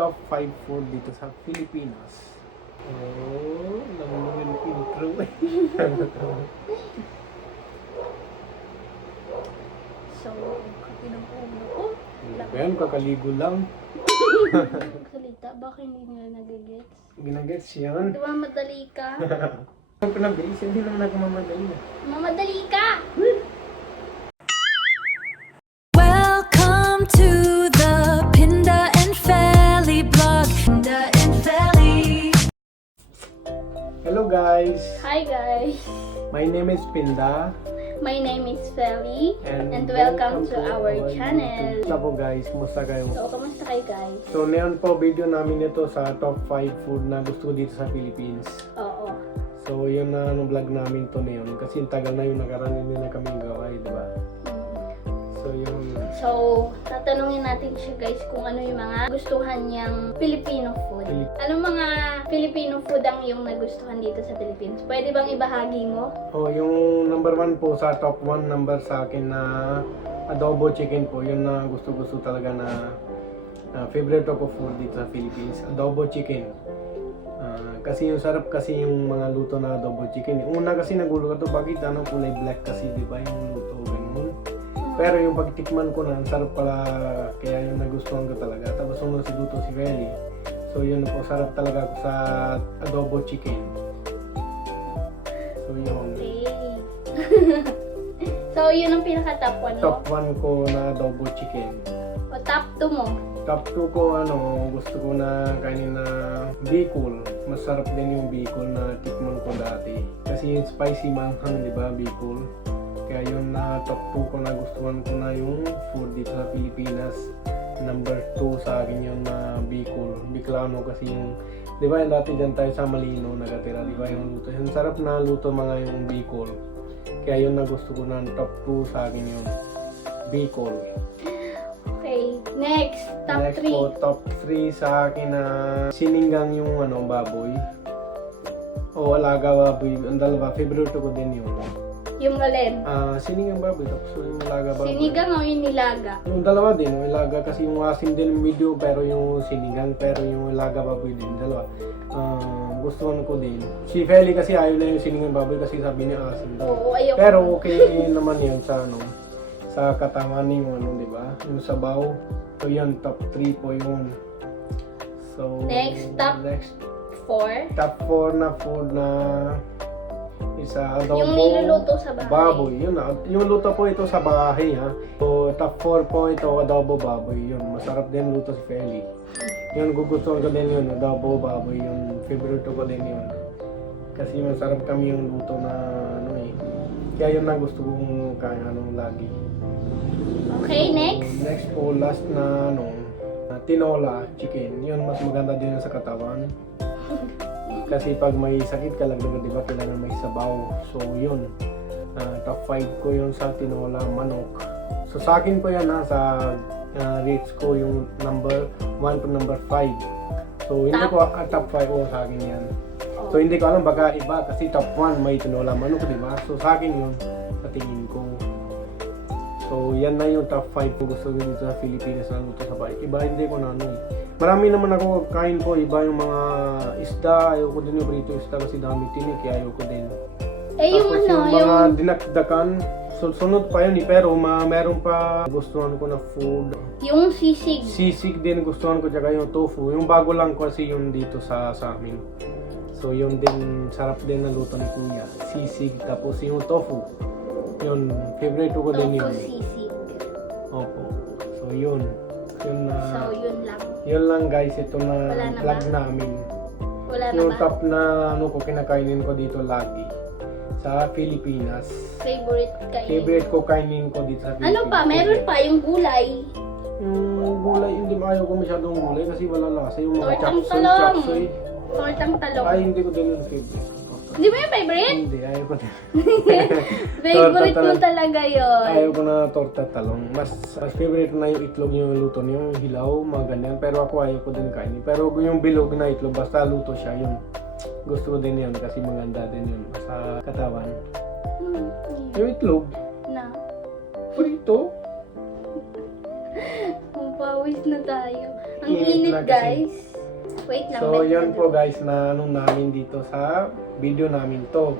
top 5 food dito sa Pilipinas. Oh, naman yung intro eh. So, kapi ng ulo ko. Ayan, kakaligo lang. Salita, baka hindi nila nagagets? Ginagets yan. Diba madali ka? Ang pinabilis, hindi naman nagmamadali. Mamadali ka! Welcome to the Pinda and Feli blog. Pinda and Feli. Hello guys! Hi guys! My name is Pinda. My name is Feli and welcome to our channel. Kumusta po guys? Kumusta kayo? So, kamusta kayo guys? So, ngayon po video namin ito sa top 5 food na gusto ko dito sa Philippines. Oo. So, yun na vlog namin to ngayon. Kasi tagal na yung nakaraan din na kaming gaway, di ba? So, yun. So, tatanungin natin siya guys kung ano yung mga gustuhan niyang Filipino food. Anong mga Filipino food ang iyong nagustuhan dito sa Philippines? Pwede bang ibahagi mo? Oh, yung number 1 po sa top 1 number sa akin na adobo chicken po. Yun na gusto talaga na favorite ko food dito sa Philippines. Adobo chicken. Kasi yung sarap kasi yung mga luto na adobo chicken. Una kasi nagulo ka to, bakit kulay black kasi, di ba, yung luto ganun. Pero yung pagtikman ko na, ang sarap pala, kaya yung nagustuhan ko talaga. Tapos sumunod si luto si Feli. So yun po, sarap talaga ako sa adobo chicken. So yun. Okay. So, yun ang pinaka-top 1 mo? Top 1 ko na adobo chicken. O top 2 mo? Top 2 ko gusto ko na kainin na bicol. Masarap din yung bicol na tikman ko dati. Kasi yung spicy manghang, di ba, bicol. Kaya yun na top 2 ko na gustuhan ko na yung food dito sa Pilipinas. Number 2 sa akin yung na bicol. Bicolano kasi yung, di ba, yung dati dyan tayo sa Malino nagatira, di ba, yung luto. Yung sarap na luto mga yung bicol. Kaya yun na gusto ko na top 2 sa akin yung bicol. Okay. Next, top 3. Next po, top 3 sa akin na sininggang yung baboy. O alaga baboy. Ang dalawa, favorite ko din yun. Yung alin? Sinigang baboy, tapos yung alaga baboy. Sinigang o yung nilaga? Yung dalawa din, yung ilaga kasi yung asin din medyo, pero yung sinigang, pero yung ilaga baboy din, dalawa. Gustuhan ko din. Si Feli kasi ayaw na yung sinigang baboy kasi sabi niya asin daw. Oo, ayoko. Pero okay naman yun sa sa katawan yung di ba? Yung sabaw. So yan, top 3 po yun. So, Next, top 4. Top 4 na food na isa adobo. Yung niluluto sa bahay. Baboy, yun na. Yung luto po ito sa bahay ha. So, top 4 po ito, adobo baboy. Yun, masarap din luto si Feli. Yun, gugustuhan ko din yun, adobo baboy. Yung favorite ko din yun. Kasi masarap kami yung luto na kaya yun na gusto kong kain lagi. Okay, next. Next po, last na tinola chicken. Yun, mas maganda din sa katawan. Kasi pag may sakit ka lang, di ba, kailangan may sabaw. So yun, top 5 ko yun sa tinola manok. So sa akin po yan sa rates ko yung number 1 to number 5. So hindi ko top 5 sa akin yan. So hindi ko alam baka iba kasi top 1 may tinola manok, di ba? So sa akin yun, sa tingin ko. So yan na yung top 5 ko gusto ko dito sa Pilipinas na luto sa bahay. Iba hindi ko na Marami naman ako kain po, iba yung mga isda, ayoko din yung prito isda kasi dami tinik, kaya ayoko din. Yung tapos yung mga dinakdakan, sunod pa yun pero meron pa gustuhan ko na food. Yung sisig. Sisig din gustuhan ko, tsaka yung tofu. Yung bago lang kasi yun dito sa amin. So yun din, sarap din na luto ni Kuya. Sisig, tapos yung tofu. Yun, favorite ko din yun. Tofu sisig. Opo. So yun. So yun lang. Yun lang guys, ito na Wala na vlog ba? namin. Wala na Yung ba? top na ko kinakainin ko dito lagi sa Pilipinas. Favorite kainin? Favorite ko kainin ko dito sa Pilipinas. Ano pa? Meron pa yung gulay. Yung gulay, hindi ayaw ko masyadong gulay kasi wala lasa. Yung mga Tortang chapsoy, talong. chapsoy. Tortang talong. Ay, hindi ko din yung favorite. Hindi mo yung favorite? Hindi, ayaw ko din. Favorite mo talong. talaga yun. Ayaw ko na torta talong. Mas favorite na yung itlog yung luto niyo, yung hilaw, mga ganyan. Pero ako ayaw ko din kainin. Pero yung bilog na itlog, basta luto siya, yun. Gusto ko din yun kasi maganda din yun sa katawan. Yung itlog, Na. prito. Pawis na tayo. Ang init, na kasi. guys. Wait lang. So, wait yan lang. po guys na ano namin dito sa video namin to.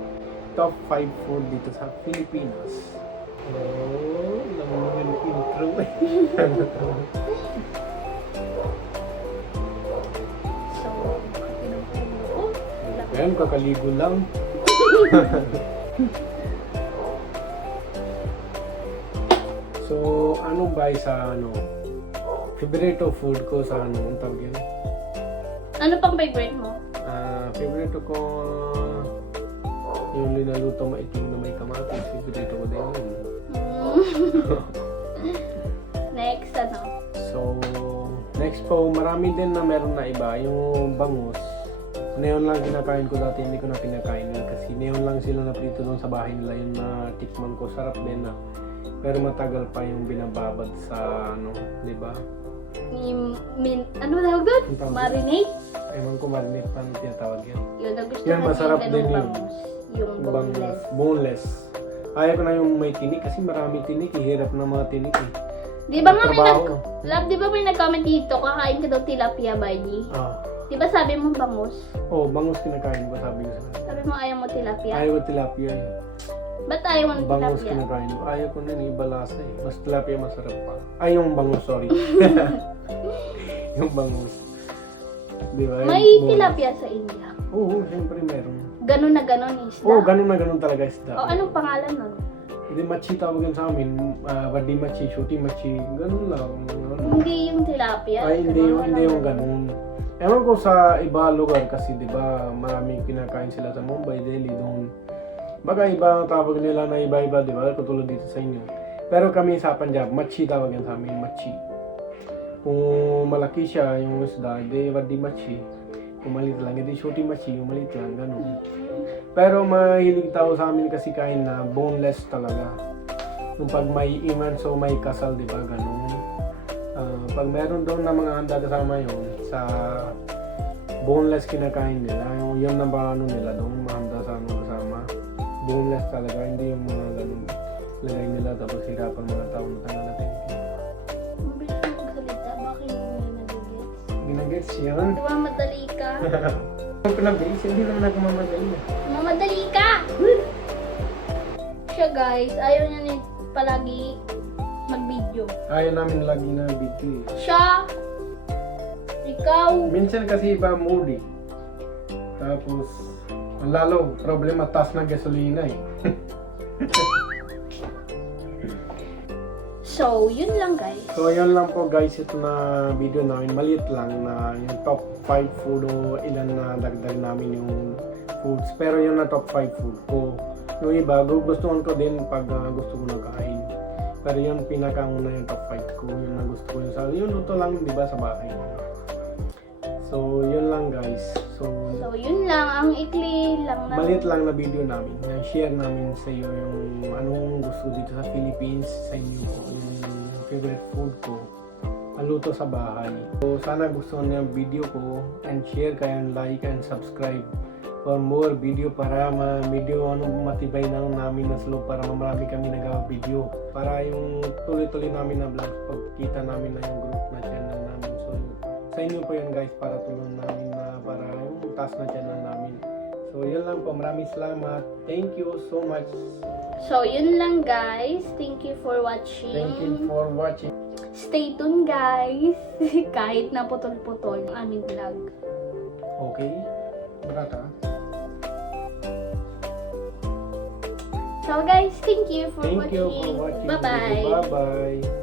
Top 5 food dito sa Pilipinas. Oh, naman yung intro eh. So, pinupuno ko. Ayan, kakaligo lang. So, ano ba sa ano? Favorite food ko sa ano? Ang tawag yan? Ano pang favorite mo? Favorite ko yung linaluto maitim na may kamatis. Favorite ko din yun. Next, ano? So, next po, marami din na meron na iba. Yung bangus. Neon lang kinakain ko dati, hindi ko na kinakain yun. Kasi neon lang sila na prito doon sa bahay nila. Yung na tikman ko, sarap din na. Pero matagal pa yung binababad sa ano, di ba? Ano tawag doon? Ang tawag doon? Marinate? Ewan ko marinate pa ang tinatawag yan. Yun, nagustuhan Yan, masarap ko yung din ganung yun. bangus. Yung boneless. Boneless. Ayaw ko na yung may tinik kasi marami tinik. Hirap na mga tinik eh. Di ba nga may Trabaho. Love, di ba may nag-comment dito, kakain ka daw tilapia, Barney? Ah. Di ba sabi mo bangus? Oh, bangus kinakain ko, sabi ko sa kanya. Sabi mo ayaw mo tilapia? Ayaw ko tilapia eh. Ba't ayaw mo ng Bangus tilapia? kinakain ko. Ayaw ko na yung iba lasa eh. Mas tilapia masarap pa. Ay, yung bangus, sorry. Yung bangus. Di ba? May Yung boneless. tilapia sa India. Oo, siyempre meron. Ganun na ganun isda. Oo, ganun na ganun talaga isda. O anong pangalan nun? Hindi machi tawagan sa amin. Wadi machi, shooty machi. Ganun lang. Ano. Hindi yung tilapia. Ay, hindi yung ganun. Ewan ko sa iba lugar kasi 'di ba maraming kinakain sila sa Mumbai, Delhi doon. Baka iba ang tawag nila na iba-iba, 'di ba? Katulad dito sa inyo. Pero kami sa Punjab, machi tawagan sa amin, machi. Kung malaki siya yung isda, di wadi machi. Kung maliit lang, hindi shooty machi, yung maliit lang, ganun. Pero mahilig tao sa amin kasi kain na boneless talaga. Yung pag may iman, so may kasal, di ba? Ganun. Pag meron doon na mga handa kasama yun, sa boneless kinakain nila, yung na ba ano nila doon, mga handa sa ano kasama. Boneless talaga, hindi yung mga ganun. Lagay nila tapos hirapan mga tao na tanga natin. Ang bilis mo magsalita, bakit mo na nagigits? Ginagets yan. Di ba madali ka? Kung pinabilis, hindi naman ako mamadali. Mamadali ka! Siya guys, ayaw niya ni palagi mag-video. Ayaw namin lagi na video eh. Siya, ikaw, Minsan kasi iba mood eh. Tapos, lalo, problema, taas na gasolina eh. so, yun lang guys. So, yun lang po guys, ito na video namin. Maliit lang na yung top 5 food o ilan na dagdag namin yung foods. Pero yun na top 5 food ko. Yung iba, gustuhan ko din pag gusto ko nakain. Pero yun, pinakauna yung top 5 ko. Yun na gusto ko yun. So, yun, ito lang, di ba, sa bahay. So, yun lang guys. So, Yun lang, ang ikli lang na. maliit lang na video namin. Na-share namin sa iyo yung anong gusto dito sa Philippines, sa inyo po, yung favorite food ko. Ang luto sa bahay. So, sana gusto niyo yung video ko and share kayo, like and subscribe for more video para medyo matibay na namin na slow para marami kami nagawa video. Para yung tuloy-tuloy namin na vlogs pagkita namin na yung group na channel namin. So, sa inyo po yun guys para tulungan namin na para yung taas na channel namin. So, yun lang po. Maraming salamat. Thank you so much. So, yun lang guys. Thank you for watching. Thank you for watching. Stay tuned guys. Kahit na putol-putol ang aming vlog. Okay? Berata? So guys, thank you for Thank watching. you for watching. Bye-bye. Bye-bye.